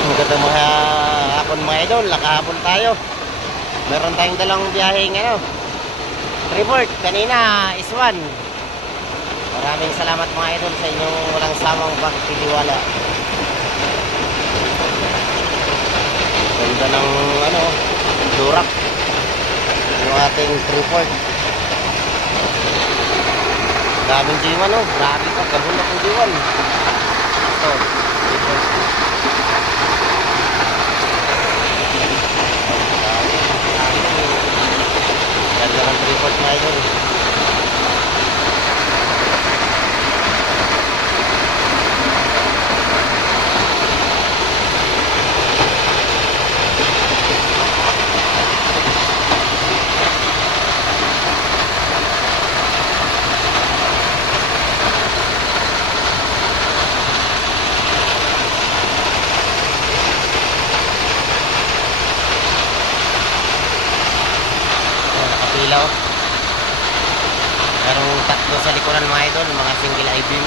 Magandang mga hapon mga idol, nakahapon tayo. Meron tayong dalawang biyaheng report. Kanina is one. Maraming salamat mga idol sa inyong walang samang pagtitiwala. Ganda ng durak yung ating report. Daming G1 grabe ka, kabulok ng G1. Ito, report. Ganda ng report mga idol. Nakapilaw. Merong tatlo sa likuran mga idol, mga single I-beam.